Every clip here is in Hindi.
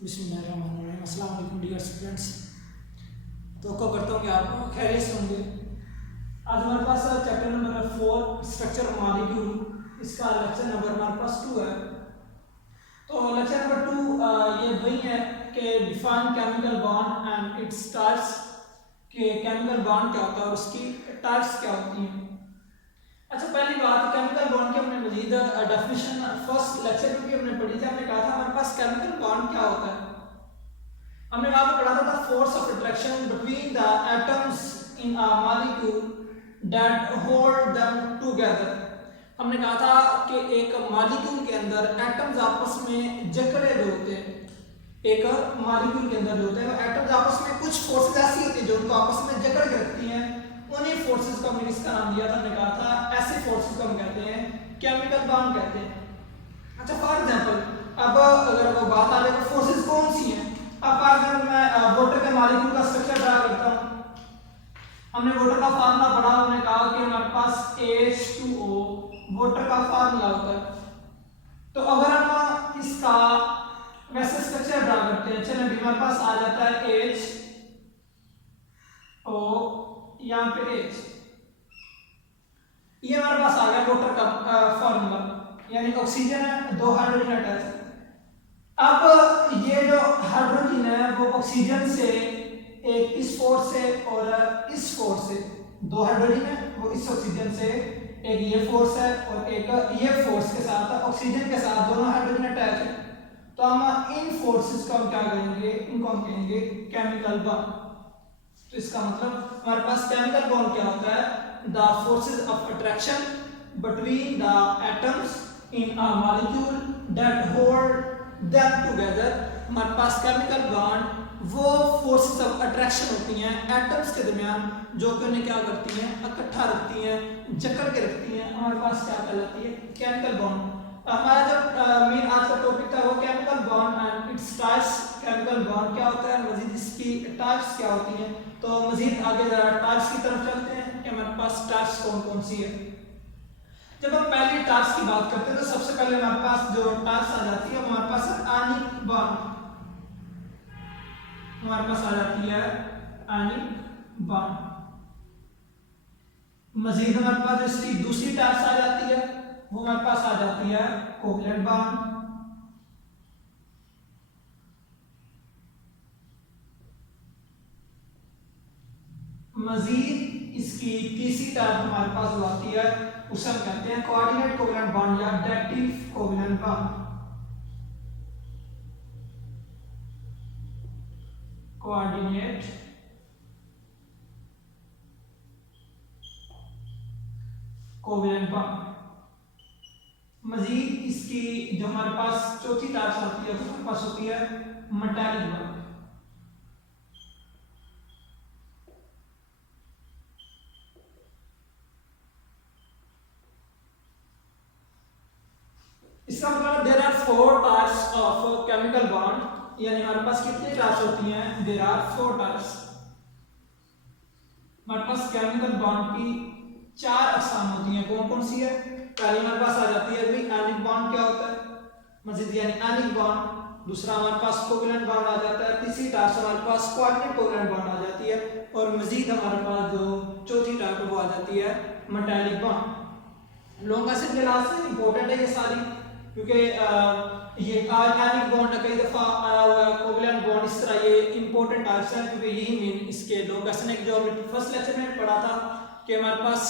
बिस्मिल्लाहिर्रहमानिर्रहीम। अस्सलाम वालेकुम डियर स्टूडेंट्स। तो करता हूँ कि आप खैरियत से होंगे। आज हमारे पास chapter number 4 structure of molecule, इसका लेक्चर नंबर हमारे पास 2 है। तो लेक्चर नंबर 2 ये वही है कि define chemical bond and its types, कि केमिकल बॉन्ड क्या होता है और उसकी टाइप्स क्या होती हैं। अच्छा, पहली बात केमिकल बॉन्ड की हमने मजीद डेफिनेशन फर्स्ट लेक्चर में भी हमने पढ़ी थी। हमने कहा था हमारे पास केमिकल बॉन्ड क्या होता है। हमने वहां पे पढ़ा था force of attraction between the atoms in a molecule that hold them together. हमने कहा था कि एक मॉलिक्यूल के अंदर एटम्स आपस में जकड़े हुए होते हैं। एक मॉलिक्यूल के अंदर जो होते हैं एटम्स आपस में कुछ फोर्सेस ऐसी होती है जो उनको आपस में जकड़ के रखती हैं। उन्हीं फोर्सेस को हमने इसका नाम दिया था, हमने कहा था ऐसे फोर्सेस को हम कहते हैं केमिकल बॉन्ड कहते हैं। अच्छा, फॉर एग्जांपल अब अगर वो बात आ जाए तो फोर्सेस कौन सी हैं। अब फॉर एग्जांपल मैं वाटर के मॉलिक्यूल का स्ट्रक्चर ड्रा करता हूं। हमने वाटर का फार्मूला पढ़ा, हमने कहा कि हमारे पास H2O वाटर का फार्मूला होता है। तो अगर हम इसका वैसे स्ट्रक्चर ड्रा करते हैं, चलिए अभी हमारे पास आ जाता है HO, यहाँ पे H, ये हमारे पास आ गया वाटर का फार्मूला, यानी ऑक्सीजन है, दो हाइड्रोजन अटैच है। अब ये जो हाइड्रोजन है वो ऑक्सीजन से एक इस फोर्स से और इस फोर्स से, दो हाइड्रोजन है वो इस ऑक्सीजन से, एक ये फोर्स है और एक ये फोर्स के साथ ऑक्सीजन के साथ दोनों हाइड्रोजन अटैच है। तो हम इन फोर्सेस को हम क्या करेंगे, इनको हम कहेंगे केमिकल बॉन्ड। तो इसका मतलब हमारे पास केमिकल बॉन्ड क्या होता है, the forces of attraction between the atoms in a molecule that hold them together. हमारे पास केमिकल बॉन्ड वो फोर्सेस ऑफ अट्रैक्शन होती हैं एटम्स के दरमियान, जो कि उन्हें क्या करती हैं, इकट्ठा रखती हैं, जकड़ के रखती हैं। हमारे पास क्या कहलाती है, केमिकल बॉन्ड। हमारा जो मेन आज का टॉपिक था वो chemical bond and its types. Chemical bond क्या होता है, मजीद इसकी टाइप्स क्या होती हैं। तो मजीद आगे जरा टाइप्स की तरफ चलते हैं कि हमारे पास टाइप्स कौन कौन सी है। जब हम पहली टाइप्स की बात करते हैं तो सबसे पहले हमारे पास जो टाइप्स आ जाती है हमारे पास आयनिक बॉन्ड, हमारे पास आ जाती है आयनिक बॉन्ड। मजीद हमारे पास इसकी दूसरी टाइप्स आ जाती है, वो हमारे पास आ जाती है कोवलेंट बॉन्ड। मजीद इसकी तीसरी टाइप हमारे पास जो आती है उसे हम कहते हैं कोऑर्डिनेट कोवलेंट बॉन्ड या directive covalent bond. Coordinate covalent bond. मजीद इसकी जो हमारे पास चौथी टाइप आती है वो हमारे पास होती है मेटालिक बॉन्ड। इसका मतलब there are 4 types of chemical bond, यानी हमारे पास कितनी टाइप्स होती हैं, देयर आर 4 टाइप्स। हमारे पास केमिकल बॉन्ड की 4 अक़साम होती हैं। कौन कौन सी है, पहली हमारे पास आ जाती है भाई आयनिक बॉन्ड क्या होता है, मजीद यानी आयनिक बॉन्ड। दूसरा हमारे पास कोवलेंट बॉन्ड आ जाता है। तीसरी टाइप हमारे पास कोऑर्डिनेट कोवलेंट बॉन्ड आ जाती है। और मजीद हमारे पास जो चौथी टाइप वो आ जाती है मेटालिक बॉन्ड। लॉन्ग एसिड के लिहाज से इंपॉर्टेंट है ये सारी, क्योंकि ये आयनिक बॉन्ड कई दफा आया हुआ है, कोवलेंट बॉन्ड इस तरह, ये इंपॉर्टेंट टाइप्स हैं क्योंकि यही मेन इसके लॉन्ग एसिड एक जो हमने फर्स्ट लेक्चर में पढ़ा था कि हमारे पास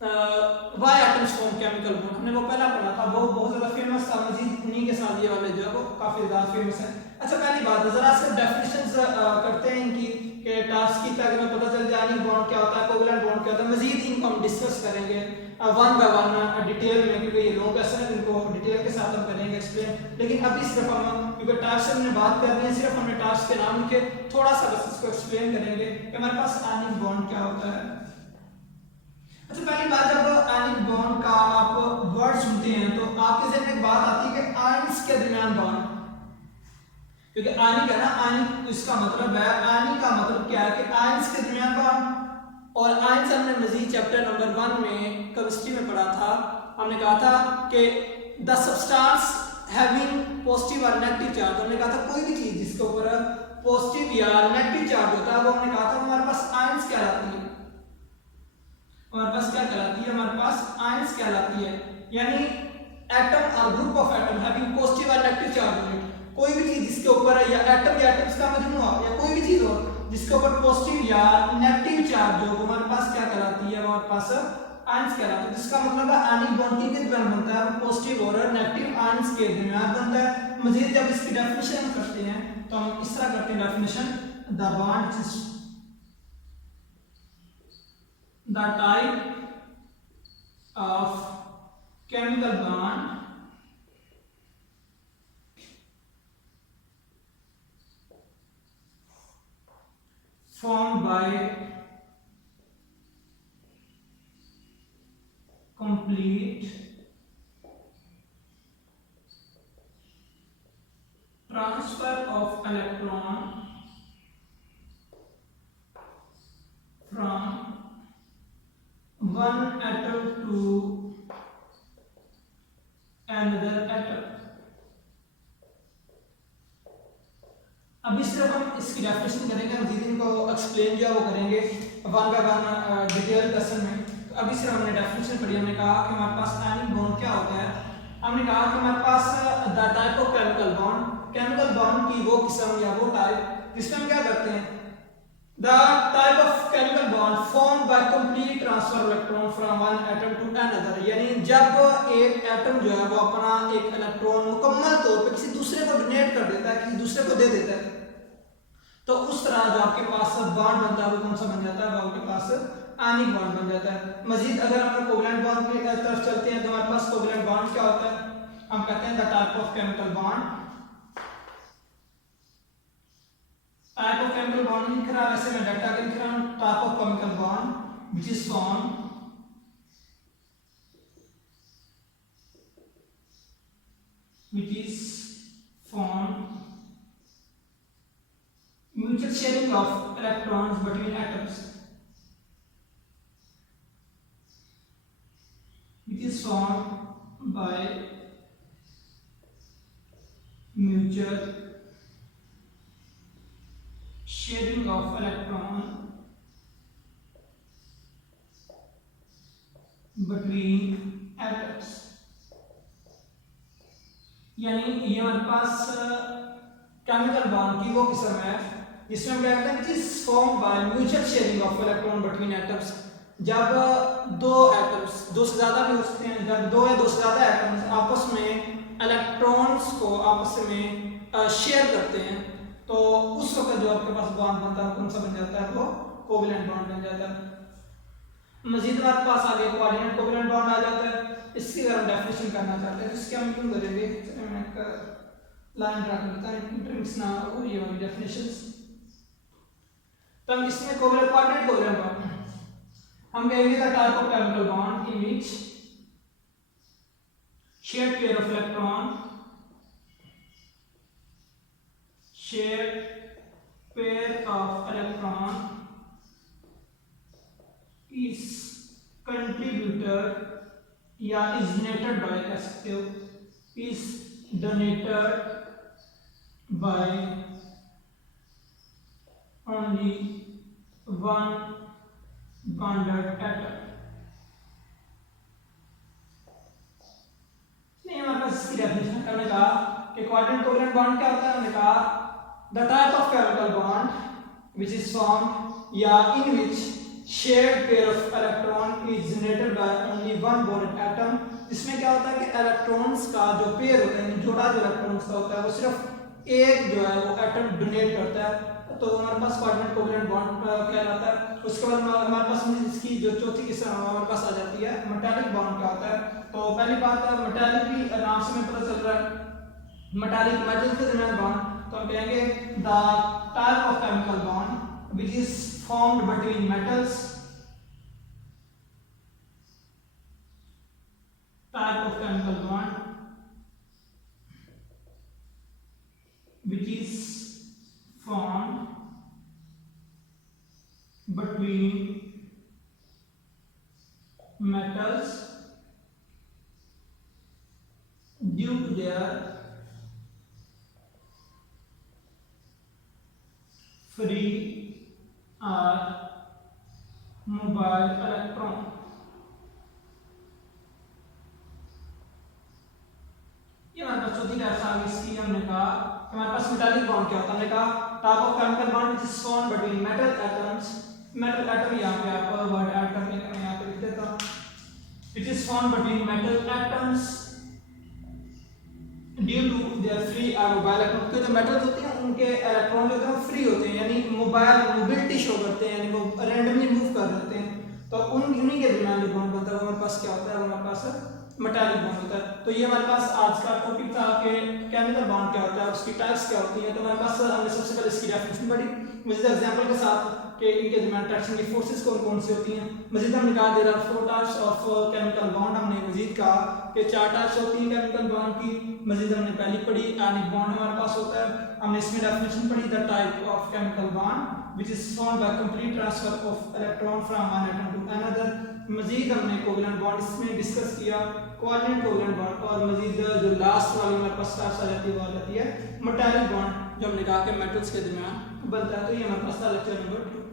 why atoms form chemical bond, हमने वो पहला पढ़ा था, वो बहुत ज्यादा फेमस था। मजीद उन्हीं के साथ ये वाले जो है वो काफी ज्यादा फेमस है। अच्छा, पहली बात जरा सिर्फ डेफिनेशंस करते हैं इनकी कि टास्क की, ताकि हमें पता चल जाए आयनिक बॉन्ड क्या होता है, कोवलेंट बॉन्ड क्या होता है। मजीद इनको हम डिस्कस करेंगे वन बाय वन डिटेल में, क्योंकि ये लॉन्ग क्वेश्चन है, इनको डिटेल के साथ हम करेंगे एक्सप्लेन। लेकिन अभी सिर्फ हम, क्योंकि टास्क से हमने बात करनी है, सिर्फ हमने टास्क के नाम लिखे, थोड़ा सा बस इसको एक्सप्लेन करेंगे कि हमारे पास आयनिक बॉन्ड क्या होता है। अच्छा, पहली बात जब आयनिक बॉन्ड का आप वर्ड सुनते हैं तो आपके जहन में एक बात आती है कि आयन्स के दरमियान बॉन्ड, क्योंकि आयनिक है ना, आयनिक इसका मतलब है, आयनिक का मतलब क्या है कि आयन्स के दरमियान बॉन्ड। और आयन्स हमने मजीद चैप्टर नंबर 1 में केमिस्ट्री में पढ़ा था। हमने कहा था कि द सब्सटेंस हैविंग पॉजिटिव और नेगेटिव चार्ज, हमने कहा था कोई भी चीज जिसके ऊपर पॉजिटिव या नेगेटिव चार्ज होता है वो हमने कहा था हमारे पास आयंस कहलाती है। हमारे पास क्या कहलाती है? हमारे पास आयंस कहलाती है। यानी एटम और group of atom having positive और नेगेटिव चार्ज होने, कोई भी चीज जिसके ऊपर या एटम या एटम्स का मजमूआ या कोई भी चीज हो जिसके ऊपर पॉजिटिव या नेगेटिव चार्ज हो, हमारे पास क्या कहलाती है? हमारे पास आयंस कहलाता है। जिसका मतलब है आयनिक बॉन्ड के दरमियान बनता है, पॉजिटिव और नेगेटिव आयंस के दरमियान बनता है। मजीद जब इसकी डेफिनेशन करते हैं तो हम इस तरह करते हैं definition, the bond is the type of chemical bond formed by complete transfer of electron from one atom to another atom। अभी सिर्फ हम इसकी डेफिनेशन करेंगे, मजीद इनको एक्सप्लेन जो है वो करेंगे one by one detail lesson में। तो अभी सिर्फ हमने डेफिनेशन पढ़ी, हमने कहा कि हमारे पास आयनिक बॉन्ड क्या होता है। हमने कहा कि हमारे पास the type of chemical bond, chemical bond की वो किस्म या वो टाइप जिसमें हम क्या करते हैं, the type of chemical bond form by complete transfer electron from one atom to another. यानी जब एक एटम जो है वो अपना एक इलेक्ट्रॉन मुकम्मल तौर पे किसी दूसरे को डोनेट कर देता है, किसी दूसरे को दे देता है, तो उस तरह जो आपके पास बॉन्ड बनता है वो कौन सा बन जाता है? वो आपके पास आयनिक बॉन्ड बन जाता है। मजीद अगर हम कोवलेंट बॉन्ड की तरफ चलते हैं तो हमारे पास कोवलेंट बॉन्ड क्या होता है? हम कहते हैं the type of chemical bond, type of chemical bond लिख रहा है, वैसे मैं डाटा के लिख रहा हूं, type of chemical bond which is form mutual sharing of electrons between atoms, which is formed by mutual sharing of electron between atoms। यानी ये हमारे पास केमिकल बॉन्ड की वो किस्म है जिसमें हम क्या कहते हैं, it is form by mutual sharing of electron between atoms. जब दो एटम्स, दो से ज्यादा भी हो सकते हैं, जब दो या दो से ज्यादा एटम्स आपस में इलेक्ट्रॉन्स को आपस में शेयर करते हैं तो उस वक्त जो आपके पास बॉन्ड बनता है कौन सा बन जाता है? वो कोवलेंट बॉन्ड बन जाता है। मजीद हमारे पास आगे कोऑर्डिनेट कोवलेंट बॉन्ड आ जाता है। इसकी अगर हम डेफिनेशन करना चाहते हैं तो इसके हम यूं करेंगे, मैं लाइन ड्रा करता हूं, इंटरमिक्स ना हो ये वाली डेफिनेशंस। तो हम इसमें कोवलेंट कोऑर्डिनेट कोवलेंट बॉन्ड हम कहेंगे the type of chemical bond in which shared pair of electron is contributed या is donated by कह सकते हो, is donated by only one bonded atom। नहीं हमारे पास इसकी डेफिनेशन हमने कहा कि कोऑर्डिनेट कोवलेंट बॉन्ड क्या होता है। हमने कहा the type of chemical bond which is formed या in which shared pair of electron is generated by only one bonded atom। इसमें क्या होता है कि इलेक्ट्रॉन्स का जो पेयर होता है, जोड़ा जो इलेक्ट्रॉन्स का होता है वो सिर्फ एक जो है वो एटम डोनेट करता है, तो हमारे पास कोऑर्डिनेट कोवलेंट बॉन्ड कहलाता है। उसके बाद हमारे पास इसकी जो चौथी किस्म हमारे पास आ जाती है मेटालिक बॉन्ड क्या होता है। तो पहली बात मेटालिक की नाम से हमें पता चल रहा है मेटालिक मेटल के दरमियान बॉन्ड, तो हम कहेंगे the type of chemical bond which is formed between metals, type of chemical bond which is formed between metals due to their free or mobile electron. ये हमारे पास चौथी टाइप्स आ गई इसकी। हमने कहा कि हमारे पास मेटालिक बॉन्ड क्या होता है। हमने कहा type of chemical bond which is found between metal atoms. Metal atom यहाँ पे आप वर्ड ऐड करने का मैं यहाँ पे लिख देता हूँ। Which is found between metal atoms due to their free or mobile electron. क्योंकि जो मेटल्स होते हैं उनके इलेक्ट्रॉन जो होते हैं फ्री होते हैं, यानी मोबिलिटी शो करते हैं, यानी वो रैंडमली मूव कर रहे होते हैं। तो उन्हीं के दरमियान जो बॉन्ड बनता है वो हमारे पास क्या होता है, वो हमारे पास मेटालिक बॉन्ड होता है। तो ये हमारे पास आज का टॉपिक था कि केमिकल बॉन्ड क्या होता है, उसकी टाइप्स क्या होती हैं। तो हमारे पास हमने सबसे पहले इसकी डेफिनेशन पढ़ी मजीद एग्जांपल के साथ कि इनके दरमियान अट्रैक्शन की फोर्सेस कौन कौन सी होती हैं। मजीद हमने कहा there are 4 types of chemical bond. हमने मजीद कहा कि 4 टाइप्स होती हैं केमिकल बॉन्ड की। मजीद हमने पहली पढ़ी आयनिक बॉन्ड हमारे पास होता है। हमने इसमें डेफिनेशन पढ़ी the type of chemical bond which is formed by complete transfer of electron from one atom to another। मजीद हमने कोवेलेंट बॉन्ड इसमें डिस्कस किया, कोवेलेंट कोवेलेंट बॉन्ड, और मजीद जो लास्ट वाली हमारे पास टाइप्स आ जाती है वो आ जाती है मेटालिक बॉन्ड, जो हमने कहा कि मेटल्स के दरमियान बनता है। तो ये हमारे पास था लेक्चर नंबर 2।